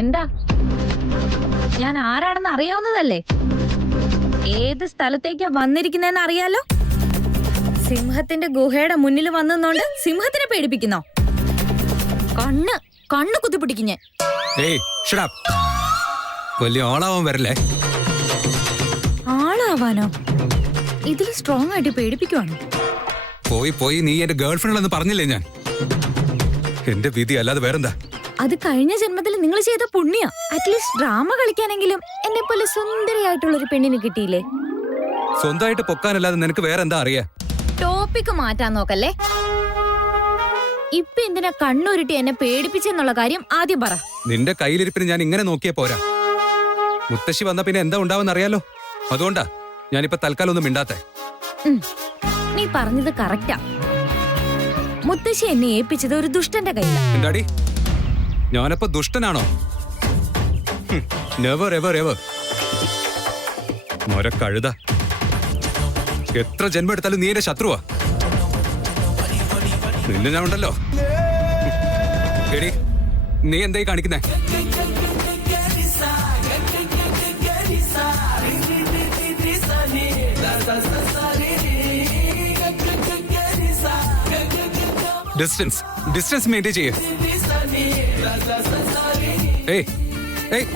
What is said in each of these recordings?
എന്താ? ഞാൻ ആരാണെന്ന് അറിയാവുന്നതല്ലേ? ഏത് സ്ഥലത്തേക്കാ വന്നിരിക്കുന്നതെന്ന് അറിയാലോ? സിംഹത്തിന്റെ ഗുഹയുടെ മുന്നിൽ വന്നോണ്ട് സിംഹത്തിനെ പേടിപ്പിക്കുന്നോ? കണ്ണ് കുത്തിപ്പിടിക്കും ഞാൻ. വലിയ ആളാവാൻ വരല്ലേ? ആളാവാനോ? ഇതിൽ സ്ട്രോങ് ആയിട്ട് പേടിപ്പിക്കുവാണോ? പോയി നീ എന്റെ ഗേൾഫ്രണ്ട് എന്ന് പറഞ്ഞില്ലേ ഞാൻ? എന്റെ വിധി അല്ലാതെ വേറെന്താ? അത് കഴിഞ്ഞ ജന്മത്തിൽ നിങ്ങൾ ചെയ്ത പുണ്യ. അറ്റ്ലീസ്റ്റ് ഡ്രാമ കളിക്കാനെങ്കിലും എന്നെ പോലെ സുന്ദരിയായിട്ടുള്ള ഒരു പെണ്ണിന് കിട്ടിയില്ലേ? സ്വന്തമായിട്ട് പൊക്കാനല്ലാതെ നിനക്ക് വേറെന്താ അറിയാ? ടോപ്പിക്ക് മാറ്റാൻ നോക്കല്ലേ. ഇപ്പൊ എന്തിനാ കണ്ണുരുട്ടി എന്നെ പേടിപ്പിച്ചെന്നുള്ള കാര്യം ആദ്യം പറ. നിന്റെ കയ്യിലിരിപ്പിന് ഞാൻ ഇങ്ങനെ നോക്കിയേ പോരാ. മുത്തശ്ശി വന്ന പിന്നെ എന്താ ഉണ്ടാവുന്ന അറിയാലോ. അതുകൊണ്ടാ ഞാനിപ്പോ തൽക്കാലം ഒന്നും മിണ്ടാത്തെ. നീ പറഞ്ഞത് കറക്റ്റാ. മുത്തശ്ശി എന്നെ ഏൽപ്പിച്ചത് ഒരു ദുഷ്ടന്റെ കയ്യിലാ. എന്താടി, ഞാനപ്പോ ദുഷ്ടനാണോ? Never ever ever. മൊരക്കഴുത, എത്ര ജന്മം എടുത്താലും നീ എന്റെ ശത്രുവാ. നിന്നെ ഞാൻ ഉണ്ടല്ലോ. എടി, നീ എന്തായി കാണിക്കുന്നേ? ഡിസ്റ്റൻസ് മെയിൻറ്റെയിൻ ചെയ്യേ. ഏയ് ഏയ്,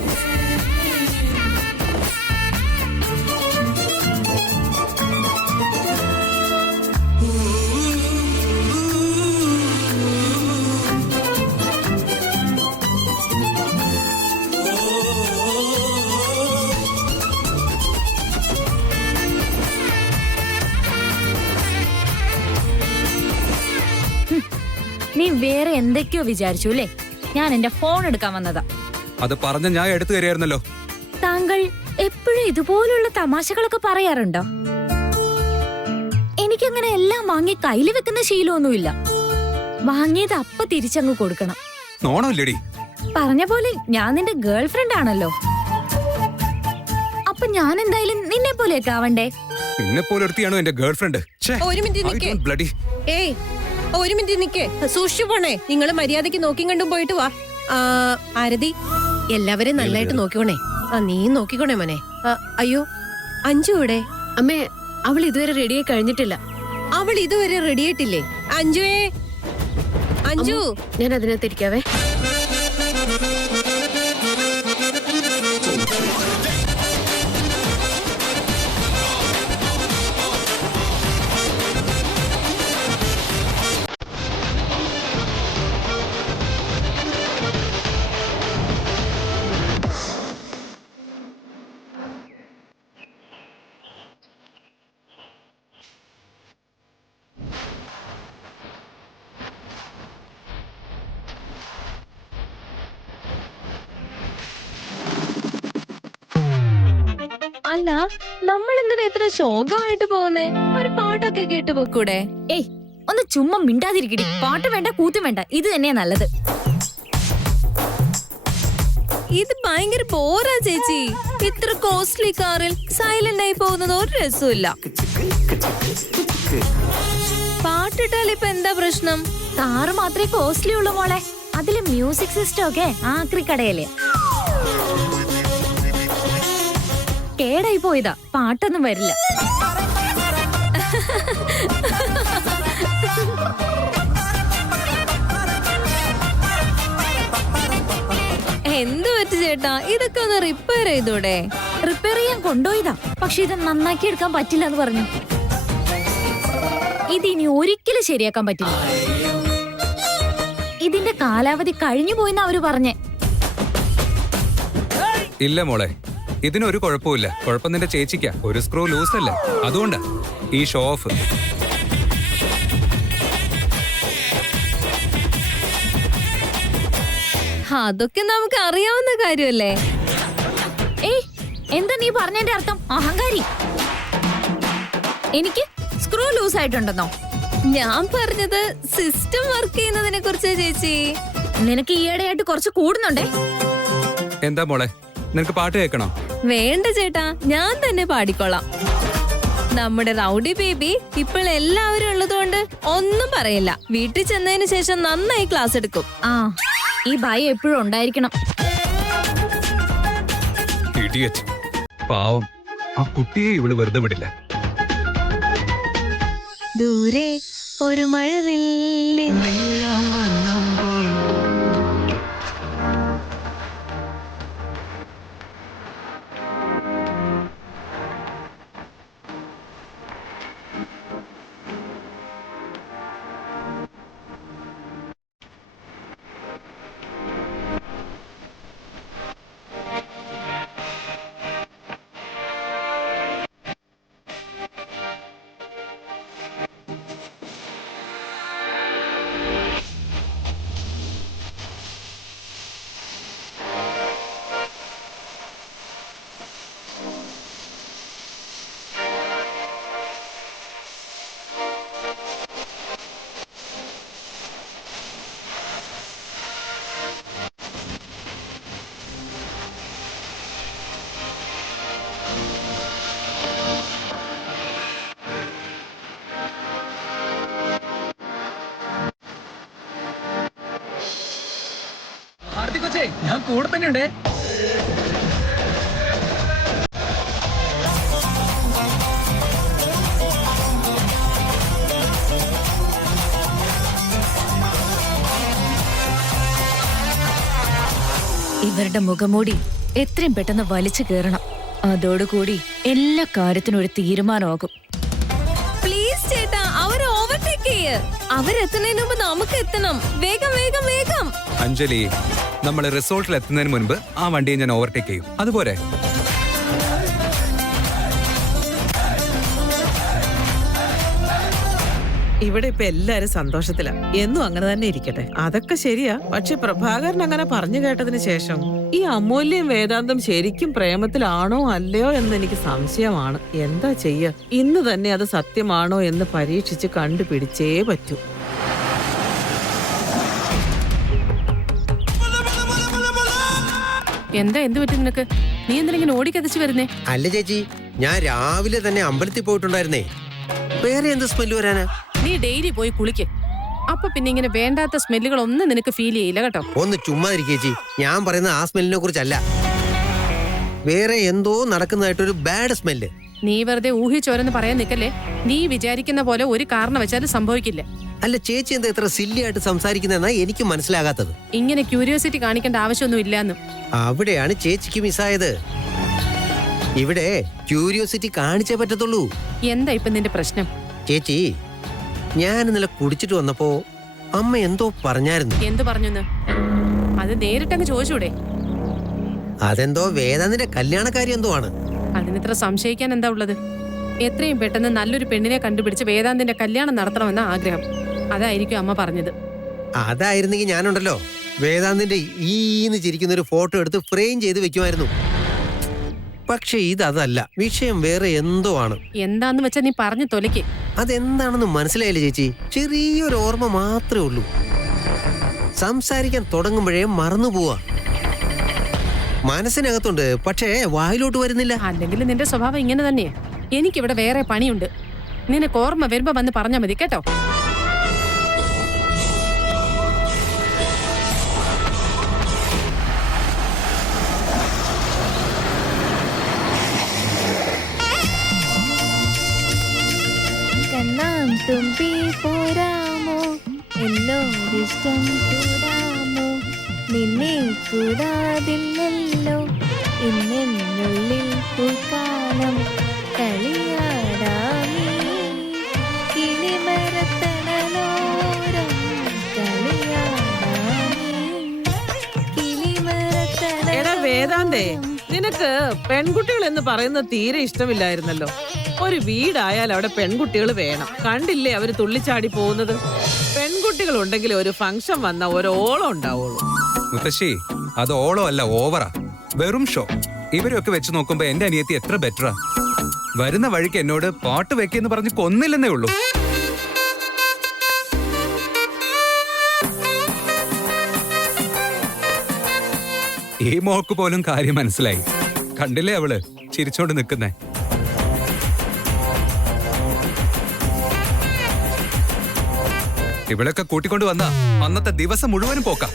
നീ വേറെ എന്തൊക്കെയോ വിചാരിച്ചു അല്ലേ? ഞാൻ എന്റെ ഫോൺ എടുക്കാൻ വന്നതാ. അത് പറഞ്ഞ ഞാൻ എടുത്തു തരികയായിരുന്നല്ലോ. താങ്കൾ എപ്പോഴും ഇതുപോലുള്ള തമാശകളൊക്കെ പറയാറുണ്ടോ? എനിക്കങ്ങനെ എല്ലാം വാങ്ങി കയ്യിൽ വെക്കുന്ന ശീലമൊന്നുമില്ല. വാങ്ങിയത് അപ്പ തിരിച്ചങ്ങ് കൊടുക്കണം. നോണല്ലേടി? പറഞ്ഞ പോലെ ഞാൻ നിന്റെ ഗേൾ ഫ്രണ്ട് ആണല്ലോ. അപ്പൊ ഞാൻ എന്തായാലും നിന്നെ പോലെയൊക്കെ ആവണ്ടേ? നിന്നെ പോലെ ഒരുത്തിയാണോ എന്റെ ഗേൾ ഫ്രണ്ട്? ഒരു മിനിറ്റ് നിക്കേ, സൂക്ഷിച്ചു പോണേ. നിങ്ങള് മര്യാദക്ക് നോക്കിയും കണ്ടും പോയിട്ട് വാ. ആരതി, എല്ലാവരെയും നന്നായിട്ട് നോക്കിക്കോണേ. നീ നോക്കിക്കോണേ മോനെ. അയ്യോ, അഞ്ജു ഇവിടെ? അമ്മേ, അവൾ ഇതുവരെ റെഡിയായി കഴിഞ്ഞിട്ടില്ല. അവൾ ഇതുവരെ റെഡിയായിട്ടില്ലേ? അഞ്ജുവേ, അഞ്ജു. ഞാൻ അതിനകത്തിരിക്കാവേ. അല്ല, നമ്മൾ എന്തിനാ ഇത്ര ശോകമായിട്ട് പോകുന്നേ? ഒരു പാട്ടൊക്കെ കേട്ട് പോക്കൂടെ? ഏയ്, ഒന്ന് ചുമ്മാ മിണ്ടാതിരിക്കടി. പാട്ട് വേണ്ട, കൂത്തും വേണ്ട. ഇത് തന്നെയാ നല്ലത്. ഇത് ഭയങ്കര ബോറാ ചേച്ചി. ഇത്ര കോസ്റ്റ്ലി കാറിൽ സൈലന്റ് ആയി പോകുന്നത് ഒരു രസമില്ല. പാട്ടിട്ടാൽ ഇപ്പൊ എന്താ പ്രശ്നം? കാറ് മാത്രമേ കോസ്റ്റ്ലി ഉള്ളൂ മോളെ. അതില് മ്യൂസിക് സിസ്റ്റം ഒക്കെ ആക്രിക്കടയല്ലേ. കേടായി പോയതാ, പാട്ടൊന്നും വരില്ല. എന്ത് പറ്റി ചേട്ടാ? ഇതൊക്കെ ഒന്ന് റിപ്പയർ ചെയ്തൂടെ? റിപ്പയർ ചെയ്യാൻ കൊണ്ടുപോയതാ, പക്ഷെ ഇത് നന്നാക്കി എടുക്കാൻ പറ്റില്ല എന്ന് പറഞ്ഞു. ഇതിനി ഒരിക്കലും ശരിയാക്കാൻ പറ്റില്ല. ഇതിന്റെ കാലാവധി കഴിഞ്ഞു പോയിന്ന് അവര് പറഞ്ഞേ. ഇല്ല മോളെ, ഇതിനൊരു കുഴപ്പമില്ല. കുഴപ്പം നിന്റെ ചേച്ചിക്കാ. ഒരു സ്ക്രൂ ലൂസ് അല്ലേ, അതുകൊണ്ടാ ഈ ഷോ ഓഫ്. അതൊക്കെ നമുക്ക് അറിയാവുന്ന കാര്യമല്ലേ. ഏയ്, എന്താ നീ പറഞ്ഞതിന്റെ അർത്ഥം? അഹങ്കാരി. എനിക്ക് സ്ക്രൂ ലൂസ് ആയിട്ടുണ്ടെന്നോ? ഞാൻ പറഞ്ഞത് സിസ്റ്റം വർക്ക് ചെയ്യുന്നതിനെ കുറിച്ച് ചേച്ചി. നിനക്ക് ഈയിടെയായിട്ട് കുറച്ച് കൂടുന്നുണ്ടേ. എന്താ മോളെ, നിനക്ക് പാട്ട് കേൾക്കണോ? വേണ്ട ചേട്ടാ, ഞാൻ തന്നെ പാടിക്കൊള്ളാം. നമ്മുടെ റൗഡി ബേബി ഇപ്പോൾ എല്ലാവരും ഉള്ളതുകൊണ്ട് ഒന്നും പറയില്ല. വീട്ടിൽ ചെന്നതിന് ശേഷം നന്നായി ക്ലാസ് എടുക്കും. ഈ ഭയം എപ്പോഴും ഉണ്ടായിരിക്കണം. Idiot. പാവം ആ കുട്ടിയെ ഇവള് വെറുതെ വിടില്ല. ദൂരെ ഒരു മഴവില്ല് ഞാൻ കൂടെ തന്നെ ഉണ്ട്. ഇവരുടെ മുഖംമൂടി എത്രയും പെട്ടെന്ന് വലിച്ചു കയറണം. അതോടുകൂടി എല്ലാ കാര്യത്തിനും ഒരു തീരുമാനമാകും. പ്ലീസ് ചേട്ടാ, അവരെ ഓവർടേക്ക് ചെയ്യ്. അവരെത്തുന്നതിന് മുമ്പ് നമുക്ക് എത്തണം. വേഗം വേഗം വേഗം. അഞ്ജലി, നമ്മൾ റിസോർട്ടിൽ എത്തുന്നതിന് മുൻപ് ആ വണ്ടിയെ ഞാൻ ഓവർടേക്ക് ചെയ്യും. അതുപോലെ ഇവിടെ ഇപ്പൊ എല്ലാരും സന്തോഷത്തിലാ. എന്നും അങ്ങനെ തന്നെ ഇരിക്കട്ടെ. അതൊക്കെ ശരിയാ. പക്ഷെ പ്രഭാകരൻ അങ്ങനെ പറഞ്ഞു കേട്ടതിന് ശേഷം ഈ അമൂല്യം വേദാന്തം ശരിക്കും പ്രേമത്തിലാണോ അല്ലയോ എന്ന് എനിക്ക് സംശയമാണ്. എന്താ ചെയ്യ? ഇന്ന് തന്നെ അത് സത്യമാണോ എന്ന് പരീക്ഷിച്ച് കണ്ടുപിടിച്ചേ പറ്റൂ. എന്താ എന്ത് പറ്റി നിനക്ക്? നീ എന്തിനെ ഓടിക്കതച്ച് വരുന്നേ? അല്ല ചേച്ചി, ഞാൻ രാവിലെ തന്നെ അമ്പലത്തിൽ പോയിട്ടുണ്ടായിരുന്നേ. വേറെ എന്ത് സ്മെല്ല് വരാനാ? നീ ഡെയിലി പോയി കുളിക്ക്. അപ്പൊ പിന്നെ ഇങ്ങനെ വേണ്ടാത്ത സ്മെല്ലുകളൊന്നും നിനക്ക് ഫീൽ ചെയ്യില്ല കേട്ടോ. ഒന്ന് ചുമ്മാ ചേച്ചി, ഞാൻ പറയുന്ന ആ സ്മെല്ലിനെ കുറിച്ചല്ല. വേറെ എന്തോ നടക്കുന്നതായിട്ടൊരു ബാഡ് സ്മെല്ല്. നീ വെറുതെ ഊഹിച്ചോരെന്ന് പറയാൻ നിക്കല്ലേ. നീ വിചാരിക്കുന്ന പോലെ ഒരു കാരണം വെച്ചാൽ സംഭവിക്കില്ല. അല്ല ചേച്ചി, എന്താ ഇത്ര സില്ലി ആയിട്ട് സംസാരിക്കുന്നതെന്നാ എനിക്ക് മനസ്സിലാകാത്തത്. ഇങ്ങനെ ക്യൂരിയോസിറ്റി കാണിക്കേണ്ട ആവശ്യമൊന്നും ഇല്ലാന്ന്. അവിടെയാണ് ചേച്ചിക്ക് മിസ്സായത്. ഇവിടെ ക്യൂരിയോസിറ്റി കാണിച്ചേ പറ്റത്തുള്ളൂ. എന്താ ഇപ്പൊ നിന്റെ പ്രശ്നം? ചേച്ചി, ഞാൻ ഇന്നലെ കുടിച്ചിട്ട് വന്നപ്പോ അമ്മ എന്തോ പറഞ്ഞായിരുന്നു. എന്തു പറഞ്ഞെന്ന്? അത് നേരിട്ടങ്ങ് ചോദിച്ചൂടെ? അതെന്തോ വേദാന്തിന്റെ കല്യാണക്കാരി എന്തോ ആണ്. അതിനിത്ര സംശയിക്കാൻ എന്താ ഉള്ളത്? എത്രയും പെട്ടെന്ന് നല്ലൊരു പെണ്ണിനെ കണ്ടുപിടിച്ച് വേദാന്തിന്റെ കല്യാണം നടത്തണമെന്ന ആഗ്രഹം. അതായിരിക്കും അമ്മ പറഞ്ഞത്. അതായിരുന്നെങ്കിൽ ഞാനുണ്ടല്ലോ വേദാന്തിന്റെ ഈന്ന് ചിരിക്കുന്ന ഒരു ഫോട്ടോ എടുത്ത് ഫ്രെയിം ചെയ്ത് വെക്കുമായിരുന്നു. പക്ഷെ ഇതല്ല, വിഷയം വേറെ എന്തോ ആണ്. എന്താന്ന് വെച്ചാ നീ പറഞ്ഞു തൊലയ്ക്ക്. അതെന്താണെന്ന് മനസ്സിലായില്ല ചേച്ചി. ചെറിയൊരു ഓർമ്മ മാത്രമേ ഉള്ളൂ. സംസാരിക്കാൻ തുടങ്ങുമ്പോഴേ മറന്നു പോവാ. മനസ്സിനകത്തുണ്ട്, പക്ഷേ വായിലോട്ട് വരുന്നില്ല. അല്ലെങ്കിൽ നിന്റെ സ്വഭാവം ഇങ്ങനെ തന്നെയാ. എനിക്കിവിടെ വേറെ പണിയുണ്ട്. നിനക്ക് ഓർമ്മ വരുമ്പോ വന്ന് പറഞ്ഞാ മതി കേട്ടോ. കണ്ണാം തുമ്പി പോരാമോ, എന്നോടിഷ്ടം കൂടാമോ, നിന്നെ കൂടാതില്ലല്ലോ ഇന്നെന്നുള്ളിൽ പൂക്കാലം കളിയാടാമീ കിളിമരത്തണലോരം കളിയാടാമീ എടാ വേദാന്തേ, നിനക്ക് പെൺകുട്ടികൾ എന്ന് പറയുന്നത് തീരെ ഇഷ്ടമില്ലായിരുന്നല്ലോ. ഒരു വീടായാൽ അവിടെ പെൺകുട്ടികൾ വേണം. കണ്ടില്ലേ അവര് തുള്ളിച്ചാടി പോകുന്നത്? പെൺകുട്ടികൾ ഉണ്ടെങ്കിൽ ഒരു ഫംഗ്ഷൻ വന്ന ഓരോളം ഉണ്ടാവുള്ളൂ. മുത്തശ്ശി, അത് ഓളോ അല്ല, ഓവറാ. വെറും ഷോ. ഇവരൊക്കെ വെച്ച് നോക്കുമ്പോ എന്റെ അനിയത്തി എത്ര ബെറ്ററാ. വരുന്ന വഴിക്ക് എന്നോട് പാട്ട് വെക്കെന്ന് പറഞ്ഞ് കൊന്നില്ലെന്നേ ഉള്ളൂ. ഈ മോൾക്ക് പോലും കാര്യം മനസ്സിലായി. കണ്ടില്ലേ അവള് ചിരിച്ചോണ്ട് നിൽക്കുന്നേ. ഇവളൊക്കെ കൂട്ടിക്കൊണ്ട് വന്ന അന്നത്തെ ദിവസം മുഴുവനും പോക്കാം.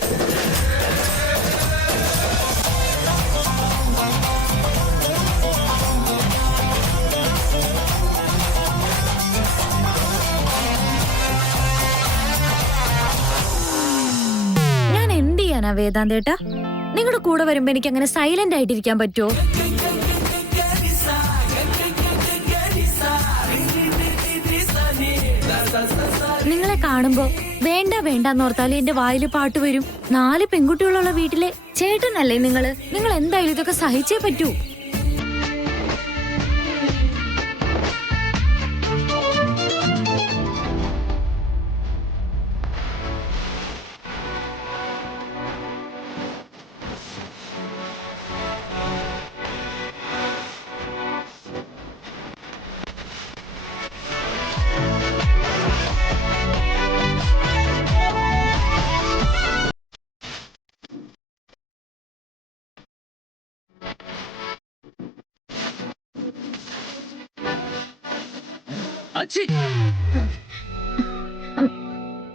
പറയാനാ വേദാന്തേട്ടാ? നിങ്ങളുടെ കൂടെ വരുമ്പോ എനിക്ക് അങ്ങനെ സൈലന്റ് ആയിട്ടിരിക്കാൻ പറ്റുമോ? നിങ്ങളെ കാണുമ്പോ വേണ്ട വേണ്ടെന്നോർത്താലും എന്റെ വായില് പാട്ട് വരും. 4 പെൺകുട്ടികളുള്ള വീട്ടിലെ ചേട്ടനല്ലേ നിങ്ങള്? നിങ്ങൾ എന്തായാലും ഇതൊക്കെ സഹിച്ചേ പറ്റൂ.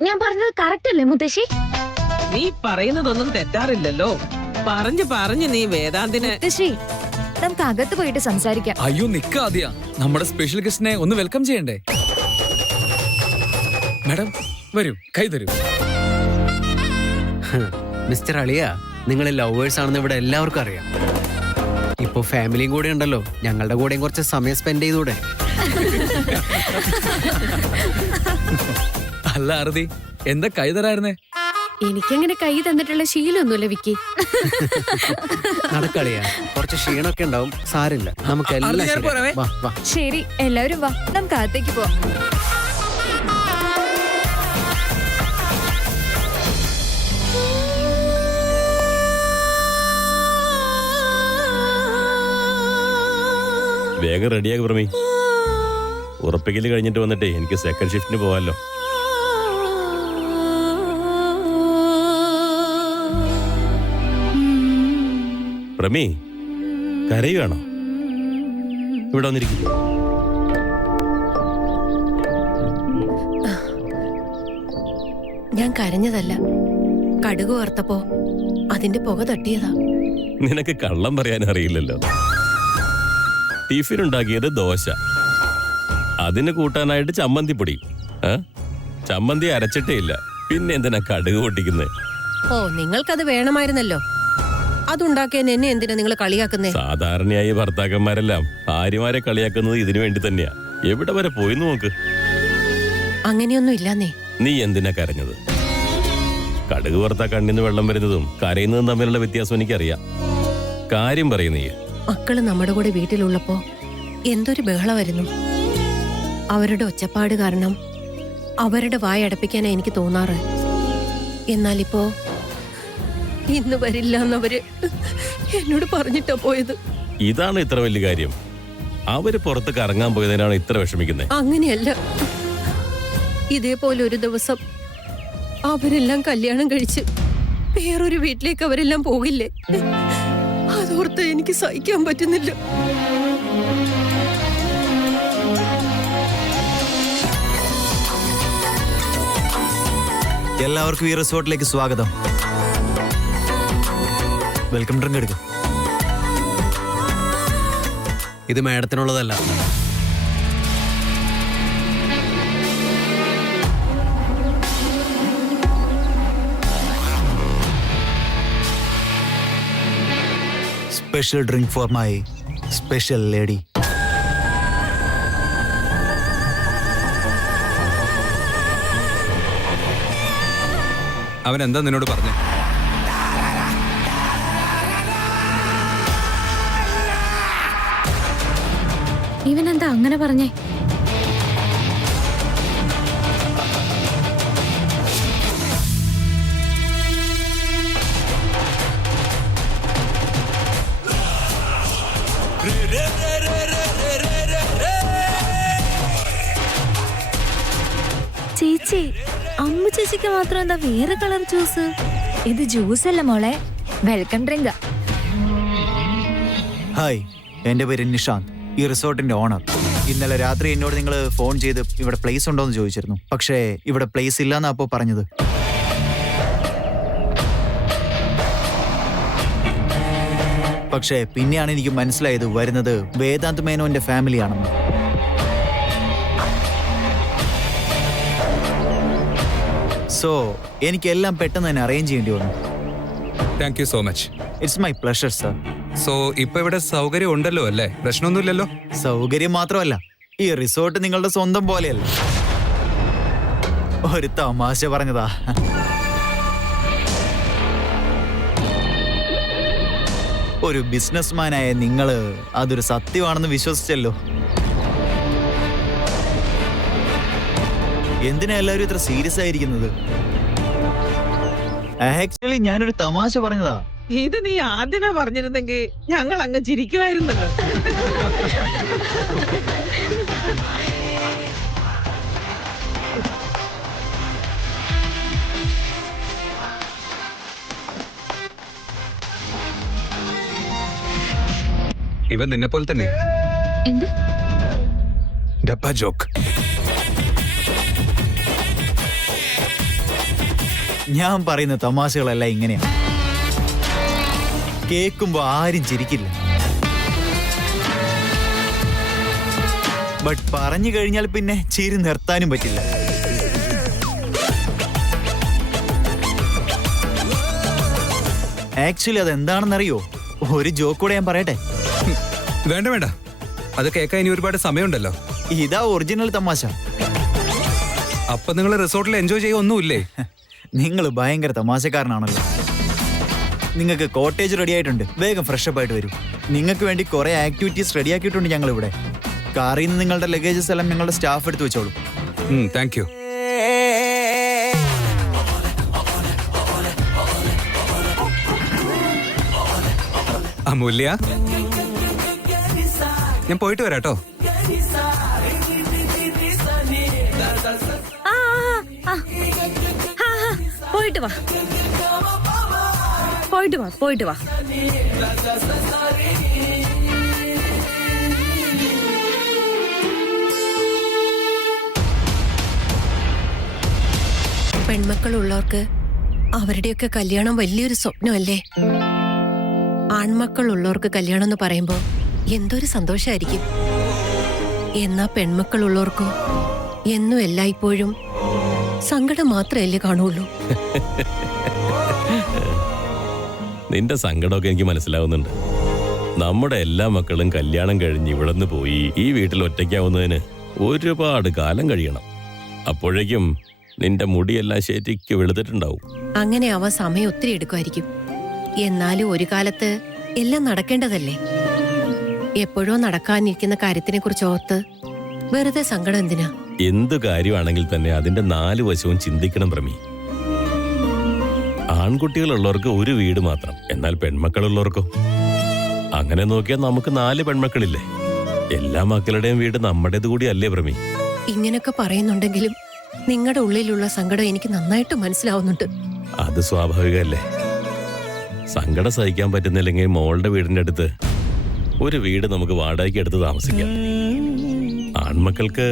ഞാൻ പറഞ്ഞത് കറക്റ്റ് അല്ലേ മുത്തശ്ശി? നീ പറയുന്നതൊന്നും തെറ്റാറില്ലല്ലോ. പറഞ്ഞു നീ വേദാന്തിനെ. മുത്തശ്ശി, നമുക്ക് അകത്ത് പോയിട്ട് സംസാരിക്കാം. അയ്യോ നിക്കാദ്യ, നമ്മുടെ സ്പെഷ്യൽ ഗസ്റ്റിനെ ഒന്ന് വെൽക്കം ചെയ്യണ്ടേ? മാഡം വരൂ, കൈ തരൂ. മിസ്റ്റർ അളിയ, നിങ്ങൾ ലവേഴ്സ് ആണെന്ന് ഇവിടെ എല്ലാവർക്കും അറിയാം. ഇപ്പൊ ഫാമിലിയും കൂടെ ഉണ്ടല്ലോ, ഞങ്ങളുടെ കൂടെയും കുറച്ച് സമയം സ്പെൻഡ് ചെയ്തൂടെ? അല്ല ആരതി, എന്താ കൈ തരായിരുന്നേ? എനിക്കങ്ങനെ കൈ തന്നിട്ടുള്ള ശീലമൊന്നുമില്ല വിക്കി. നടക്കളിയാ, കുറച്ച് ക്ഷീണമൊക്കെ ഉണ്ടാവും, സാരില്ല, നമുക്ക് എല്ലാം ശരിയാ. വാ, വാ. ശരി, എല്ലാവരും വാ, നമുക്ക് അകത്തേക്ക് പോവാം. വേഗം റെഡിയാക്കി പ്രമി. ഉറപ്പിക്കൽ കഴിഞ്ഞിട്ട് വന്നിട്ടേ എനിക്ക് സെക്കൻഡ് ഷിഫ്റ്റിന് പോവാല്ലോ. പ്രമി, കരയുവാണോ? ഇവിടെ വന്നിരിക്കും. ഞാൻ കരഞ്ഞതല്ല, കടുക് വറുത്തപ്പോ അതിന്റെ പുക തട്ടിയതാ. നിനക്ക് കള്ളം പറയാൻ അറിയില്ലല്ലോ. ടിഫിൻ ഉണ്ടാക്കിയത് ദോശ, അതിന് കൂട്ടാനായിട്ട് ചമ്മന്തിപ്പൊടി. ചമ്മന്തി അരച്ചിട്ടേ ഇല്ല, പിന്നെ എന്തിനാ കടുക് പൊട്ടിക്കുന്നേ? ഓ, നിങ്ങൾക്കത് വേണമായിരുന്നല്ലോ. അതുണ്ടാക്കിയാൻ എന്നെ എന്തിനാ നിങ്ങൾ കളിയാക്കുന്നേ? സാധാരണയായി ഭർത്താക്കന്മാരെല്ലാം ഭാര്യമാരെ കളിയാക്കുന്നത് ഇതിനു വേണ്ടി തന്നെയാ. എവിടെ വരെ പോയി നോക്ക്. അങ്ങനെയൊന്നും ഇല്ലാന്നേ. നീ എന്തിനാ കരഞ്ഞത്? കടുക് വറുത്ത കണ്ണിന്ന് വെള്ളം വരുന്നതും കരയുന്നതും തമ്മിലുള്ള വ്യത്യാസം എനിക്കറിയാം. കാര്യം പറയുന്നേ. മക്കള് നമ്മുടെ കൂടെ വീട്ടിലുള്ളപ്പോ എന്തൊരു ബഹളമായിരുന്നു. അവരുടെ ഒച്ചപ്പാട് കാരണം അവരുടെ വായ അടപ്പിക്കാനാ എനിക്ക് തോന്നാറ്. എന്നാലിപ്പോ ഇന്ന് വരില്ല എന്നവര് എന്നോട് പറഞ്ഞിട്ടാ പോയത്. ഇതാണ് ഇത്ര വലിയ കാര്യം? അവര് പുറത്ത് കറങ്ങാൻ പോയതിനാണ് ഇത്ര വിഷമിക്കുന്നത്? അങ്ങനെയല്ല, ഇതേപോലെ ഒരു ദിവസം അവരെല്ലാം കല്യാണം കഴിച്ച് വേറൊരു വീട്ടിലേക്ക് അവരെല്ലാം പോകില്ലേ? അതോർത്ത് എനിക്ക് സഹിക്കാൻ പറ്റുന്നില്ല. എല്ലാവർക്കും ഈ റിസോർട്ടിലേക്ക് സ്വാഗതം. വെൽക്കം ഡ്രിങ്ക് എടുക്കും. ഇത് മാഡത്തിനുള്ളതല്ല. Special drink for my special lady. അവൻ എന്താ നിന്നോട് പറഞ്ഞു? ഇവനെന്താ അങ്ങനെ പറഞ്ഞേ? ചേച്ചി, അമ്മു ചേച്ചിക്ക് മാത്രം എന്താ വേറെ കളർ ജ്യൂസ്? ഇത് ജ്യൂസ് അല്ല മോളെ, വെൽക്കം ഡ്രിങ്ക്. ഹായ്, എൻ്റെ പേര് നിഷാന്ത്, ഈ റിസോർട്ടിന്റെ ഓണർ. ഇന്നലെ രാത്രി എന്നോട് നിങ്ങൾ ഫോൺ ചെയ്ത് ഇവിടെ പ്ലേസ് ഉണ്ടോ എന്ന് ചോദിച്ചിരുന്നു. പക്ഷേ ഇവിടെ പ്ലേസ് ഇല്ലാന്നാ അപ്പോ പറഞ്ഞത്. പക്ഷേ പിന്നെയാണ് എനിക്ക് മനസ്സിലായത് വരുന്നത് വേദാന്ത് മേനോന്റെ ഫാമിലിയാണെന്ന്. സോ എനിക്കെല്ലാം പെട്ടെന്ന് തന്നെ അറേഞ്ച് ചെയ്യേണ്ടി വന്നു. Thank you so much. It's my pleasure sir. So ഇപ്പൊ ഇവിടെ സൗകര്യം ഉണ്ടല്ലോ അല്ലേ? പ്രശ്നമൊന്നുമില്ലല്ലോ? സൗകര്യം മാത്രമല്ല, ഈ റിസോർട്ട് നിങ്ങളുടെ സ്വന്തം പോലെയല്ല. ഒരു തമാശ പറഞ്ഞതാ. ഒരു ബിസിനസ്മാനായ നിങ്ങള് അതൊരു സത്യമാണെന്ന് വിശ്വസിച്ചല്ലോ. എന്തിനാ എല്ലാവരും ഇത്ര സീരിയസ് ആയിരിക്കുന്നത്? ആക്ച്വലി ഞാനൊരു തമാശ പറഞ്ഞതാ. ഇത് നീ ആദ്യമേ പറഞ്ഞിരുന്നെങ്കിൽ ഞങ്ങൾ അങ്ങ് ചിരിക്കുമായിരുന്നല്ലോ. ഇവൻ നിന്നെ പോലെ തന്നെ. എന്ത്? ഡബ്ബ ജോക്ക്. ഞാൻ പറയുന്ന തമാശകളെല്ലാം ഇങ്ങനെയാ. കേൾക്കുമ്പോ ആരും ചിരിക്കില്ല. ബട്ട് പറഞ്ഞു കഴിഞ്ഞാൽ പിന്നെ ചിരി നിർത്താനും പറ്റില്ല. ആക്ച്വലി അതെന്താണെന്നറിയോ? ഒരു ജോക്ക് കൂടെ ഞാൻ പറയട്ടെ? വേണ്ട വേണ്ട, അത് കേൾക്കാൻ ഇനി ഒരുപാട് സമയമുണ്ടല്ലോ. ഇതാ ഒറിജിനൽ തമാശ. അപ്പൊ നിങ്ങൾ റിസോർട്ടിൽ എൻജോയ് ചെയ്യൊന്നുമില്ലേ? നിങ്ങൾ ഭയങ്കര തമാശക്കാരനാണല്ലോ. നിങ്ങൾക്ക് കോട്ടേജ് റെഡി ആയിട്ടുണ്ട്, വേഗം ഫ്രഷപ്പ് ആയിട്ട് വരും. നിങ്ങൾക്ക് വേണ്ടി കുറെ ആക്ടിവിറ്റീസ് റെഡിയാക്കിയിട്ടുണ്ട് ഞങ്ങൾ ഇവിടെ. കാറിൽ നിന്ന് നിങ്ങളുടെ ലഗേജസ് എല്ലാം ഞങ്ങളുടെ സ്റ്റാഫ് എടുത്ത് വെച്ചോളൂ. Thank you. അമൂല്യ, ഞാൻ പോയിട്ട് വരാട്ടോ. പോയിട്ട് വാ, പോയിട്ട് വാ, പോയിട്ട് വാ. പെൺമക്കളുള്ളവർക്ക് അവരുടെയൊക്കെ കല്യാണം വലിയൊരു സ്വപ്നമല്ലേ? ആൺമക്കളുള്ളവർക്ക് കല്യാണം എന്ന് പറയുമ്പോ എന്തൊരു സന്തോഷായിരിക്കും. എന്നാ പെൺമക്കളുള്ളവർക്കോ എന്നും എല്ലായ്പ്പോഴും സങ്കടം മാത്രമല്ലേ കാണുള്ളൂ. നിന്റെ സങ്കടമൊക്കെ എനിക്ക് മനസ്സിലാവുന്നുണ്ട്. നമ്മുടെ എല്ലാ മക്കളും കല്യാണം കഴിഞ്ഞ് ഇവിടുന്ന് പോയി ഈ വീട്ടിൽ ഒറ്റയ്ക്കാവുന്നതിന് ഒരുപാട് കാലം കഴിയണം. അപ്പോഴേക്കും നിന്റെ മുടിയെല്ലാം ശരിക്ക് വെളുത്തിട്ടുണ്ടാവും. അങ്ങനെ ആവാൻ സമയം ഒത്തിരി എടുക്കുമായിരിക്കും. എന്നാലും ഒരു കാലത്ത് എല്ലാം നടക്കേണ്ടതല്ലേ? എപ്പോഴോ നടക്കാനിരിക്കുന്ന കാര്യത്തിനെ കുറിച്ച് ഓർത്ത് വെറുതെ സങ്കടം എന്തിനാ? എന്തു കാര്യമാണെങ്കിൽ തന്നെ അതിന്റെ 4 വശവും ചിന്തിക്കണം പ്രമി. ആൺകുട്ടികളുള്ളവർക്ക് ഒരു വീട് മാത്രം, എന്നാൽ പെൺമക്കളുള്ളവർക്കോ? അങ്ങനെ നോക്കിയാൽ നമുക്ക് 4 പെൺമക്കളില്ലേ? എല്ലാ മക്കളുടെയും വീട് നമ്മുടേത് കൂടി അല്ലേ പ്രമി? ഇങ്ങനൊക്കെ പറയുന്നുണ്ടെങ്കിലും നിങ്ങളുടെ ഉള്ളിലുള്ള സങ്കടം എനിക്ക് നന്നായിട്ട് മനസ്സിലാവുന്നുണ്ട്. അത് സ്വാഭാവികമല്ലേ. സങ്കടം സഹിക്കാൻ പറ്റുന്നില്ലെങ്കിൽ മോളുടെ വീടിന്റെ അടുത്ത് ഒരു വീട് നമുക്ക് വാടകയ്ക്ക് എടുത്ത് താമസിക്കാം. ആൺമക്കൾക്ക്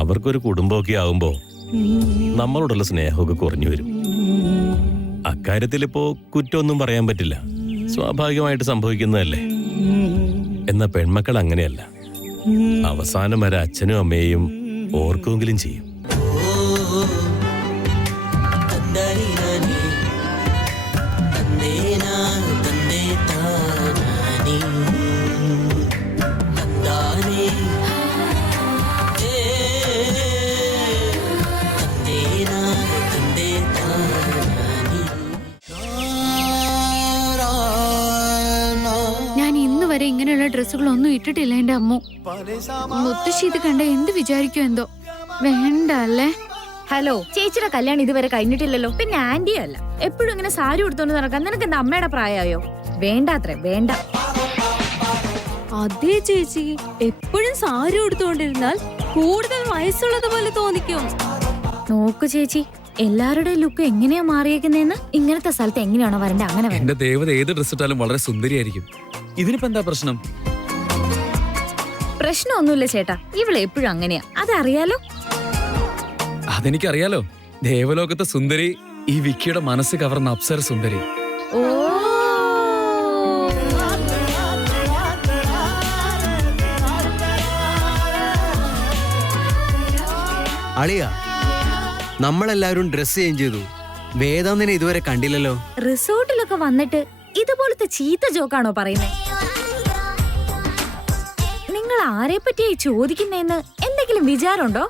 അവർക്കൊരു കുടുംബമൊക്കെ ആവുമ്പോ നമ്മളോടുള്ള സ്നേഹമൊക്കെ കുറഞ്ഞു വരും. അക്കാര്യത്തിൽ ഇപ്പോ കുറ്റമൊന്നും പറയാൻ പറ്റില്ല, സ്വാഭാവികമായിട്ട് സംഭവിക്കുന്നതല്ലേ. എന്നാ പെൺമക്കൾ അങ്ങനെയല്ല. അവസാനം വരെ അച്ഛനും അമ്മയെയും ഓർക്കുമെങ്കിലും ചെയ്യും. ഞാൻ ഇന്ന് വരെ ഇങ്ങനെയുള്ള ഡ്രസ്സുകളൊന്നും ഇട്ടിട്ടില്ല എന്റെ അമ്മ. മുത്തശ്ശി ഇത് കണ്ട എന്ത് വിചാരിക്കും എന്തോ. വേണ്ട അല്ലേ? ഹലോ, ചേച്ചിയുടെ കല്യാണം ഇതുവരെ കഴിഞ്ഞിട്ടില്ലല്ലോ. പിന്നെ ആന്റിയും അല്ല. എപ്പോഴും ഇങ്ങനെ സാരി ഉടുത്തോണ്ട് നടക്കാൻ നിനക്ക് എന്താ അമ്മയുടെ പ്രായമായോ? വേണ്ടാത്രേ, വേണ്ട. അതേ ചേച്ചി, എപ്പോഴും സാരി ഉടുത്തുകൊണ്ടിരുന്നാൽ കൂടുതൽ വയസ്സുള്ളത് പോലെ തോന്നിക്കും. നോക്കു ചേച്ചി, എല്ലാവരുടെയും ലുക്ക് എങ്ങനെയാ മാറിയേക്കുന്നതെന്ന്. ഇങ്ങനത്തെ സ്ഥലത്ത് എങ്ങനെയാണോ വരണ്ടേ അങ്ങനെ വരണ്ട. എന്റെ ദേവത ഏത് ഡ്രസ് ഇട്ടാലും വളരെ സുന്ദരിയായിരിക്കും. ഇതിനിപ്പോ എന്താ പ്രശ്നം? പ്രശ്നമൊന്നുമില്ല ചേട്ടാ, ഇവളെ എപ്പോഴും അങ്ങനെയാ, അതറിയാലോ. അതെനിക്കറിയാലോ. ദേവലോകത്തെ സുന്ദരി ഈ വിക്കിയുടെ മനസ്സ് കവർന്ന അപ്സര സുന്ദരി. ഓ, അളിയ, നമ്മളെല്ലാവരും ഡ്രസ് ചേഞ്ച് ചെയ്തു. വേദാന്തിനെ ഇതുവരെ കണ്ടില്ലല്ലോ. റിസോർട്ടിലൊക്കെ വന്നിട്ട് ഇതുപോലത്തെ ചീത്ത ജോക്കാണോ പറയുന്നേ? നിങ്ങൾ ആരെ പറ്റിയായി ചോദിക്കുന്നേന്ന് എന്തെങ്കിലും വിചാരമുണ്ടോ?